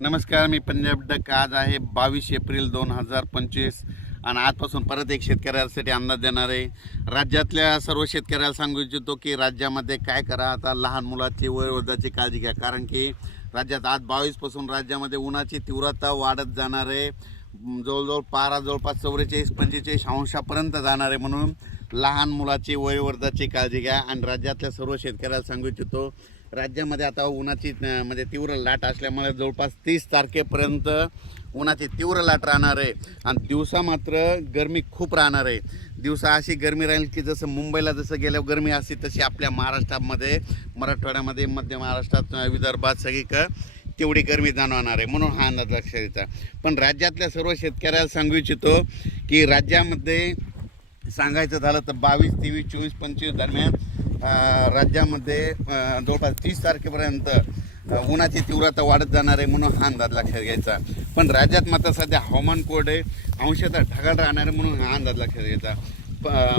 नमस्कार, मी पंजाब डक. आज आहे 22 एप्रिल 2025 आणि आजपासून परत एक शेतकऱ्यांसाठी अंदाज देणार आहे. राज्यातल्या सर्व शेतकऱ्याला सांगू इच्छितो की राज्यामध्ये काय करा. आता लहान मुलाची वयोवृद्धाची काळजी घ्या, कारण की राज्यात आज 22 पासून राज्यामध्ये उन्हाची तीव्रता वाढत जाणार आहे. जवळजवळ पारा जवळपास 44-45 अंशापर्यंत जाणार आहे. म्हणून लहान मुलाची वयोवृद्धाची काळजी घ्या. आणि राज्यातल्या सर्व शेतकऱ्याला सांगू इच्छितो, राज्यामध्ये आता उन्हाची म्हणजे तीव्र लाट असल्यामुळे जवळपास 30 तारखेपर्यंत उन्हाची तीव्र लाट राहणार आहे. आणि दिवसा मात्र गरमी खूप राहणार आहे. दिवसा अशी गरमी राहील की जसं मुंबईला जसं गेल्यावर गरमी असते तशी आपल्या महाराष्ट्रामध्ये, मराठवाड्यामध्ये, मध्य महाराष्ट्रात, विदर्भात सगळीकडं तेवढी गरमी जाणवणार आहे. म्हणून हा अंदाज लक्षात घ्यायचा. पण राज्यातल्या सर्व शेतकऱ्याला सांगू इच्छितो की राज्यामध्ये सांगायचं झालं तर 22, 23, 24, 25 दरम्यान राज्यामध्ये जवळपास 30 तारखेपर्यंत उन्हाची तीव्रता वाढत जाणार आहे. म्हणून हा अंदाज लक्षात घ्यायचा. पण राज्यात मात्र सध्या हवामान कोरडे अंशतः ढगाळ राहणार आहे. म्हणून हा अंदाज लक्षात घ्यायचा.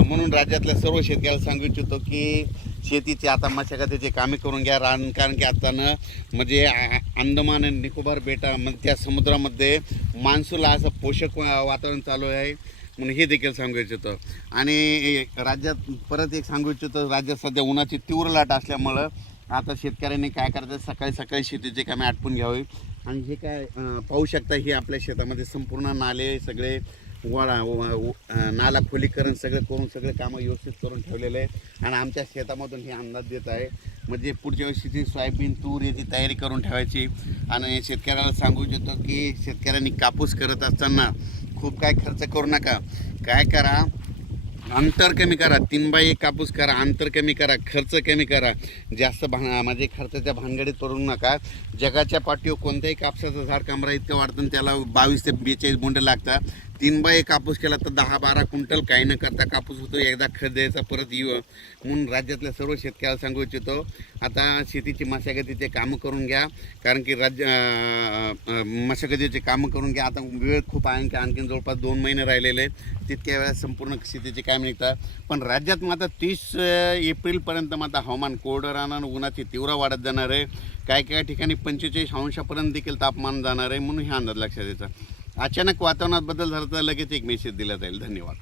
म्हणून राज्यातल्या सर्व शेतकऱ्याला सांगू इच्छितो की शेतीची आता मशागतीची कामे करून घ्या. कारण की आतानं म्हणजे अंदमान आणि निकोबार बेटा म्हणजे त्या समुद्रामध्ये मान्सूनला असं पोषक वातावरण चालू आहे. म्हणून हे देखील सांगू इच्छितो. आणि राज्यात परत एक सांगू इच्छितो, राज्यात सध्या उन्हाची तीव्र लाट असल्यामुळं आता शेतकऱ्यांनी काय करायचं, सकाळी सकाळी शेतीचे कामे आटपून घ्यावे. आणि हे काय पाहू शकता, हे आपल्या शेतामध्ये संपूर्ण नाले सगळे नाला खोलीकरण सगळं करून सगळे कामं व्यवस्थित करून ठेवलेले आहे. आणि आमच्या शेतामधून हे अंदाज देत आहे. म्हणजे पुढच्या वर्षीची सोयाबीन, तूर याची तयारी करून ठेवायची. आणि शेतकऱ्याला सांगू इच्छितो की शेतकऱ्यांनी कापूस करत असताना खूप काय खर्च करू नका. काय करा, अंतर कमी करा. 3x1 कापूस करा, अंतर कमी करा, खर्च कमी करा. जास्त म्हणजे खर्चाच्या भानगडीत पडू नका. जगाच्या पाठीवर कोणत्याही कापसाचं झाड कमरा इतकं वाढतं, त्याला 22 ते 42 बोंडे लागतात. 3x1 कापूस केला तर 10-12 क्विंटल काही न करता कापूस होतो. एकदा खत द्यायचा, परत येऊ. म्हणून राज्यातल्या सर्व शेतकऱ्याला सांगू इच्छितो, आता शेतीची मशागतीचे कामं करून घ्या. कारण की मशागतीचे कामं करून घ्या. आता वेळ खूप आहे, की आणखीन जवळपास 2 महिने राहिलेले आहेत. तितक्या वेळा संपूर्ण शेतीचे कामं निघतात. पण राज्यात मात्र 30 एप्रिलपर्यंत मात्र हवामान कोरडं राहणार. उन्हाची तीव्र वाढत जाणार आहे. काही ठिकाणी 45 अंशापर्यंत देखील तापमान जाणार आहे. म्हणून हे अंदाज लक्षात द्यायचा. अचानक वातावरणात बदल झाला तर लगेच एक मेसेज दिला जाईल. धन्यवाद.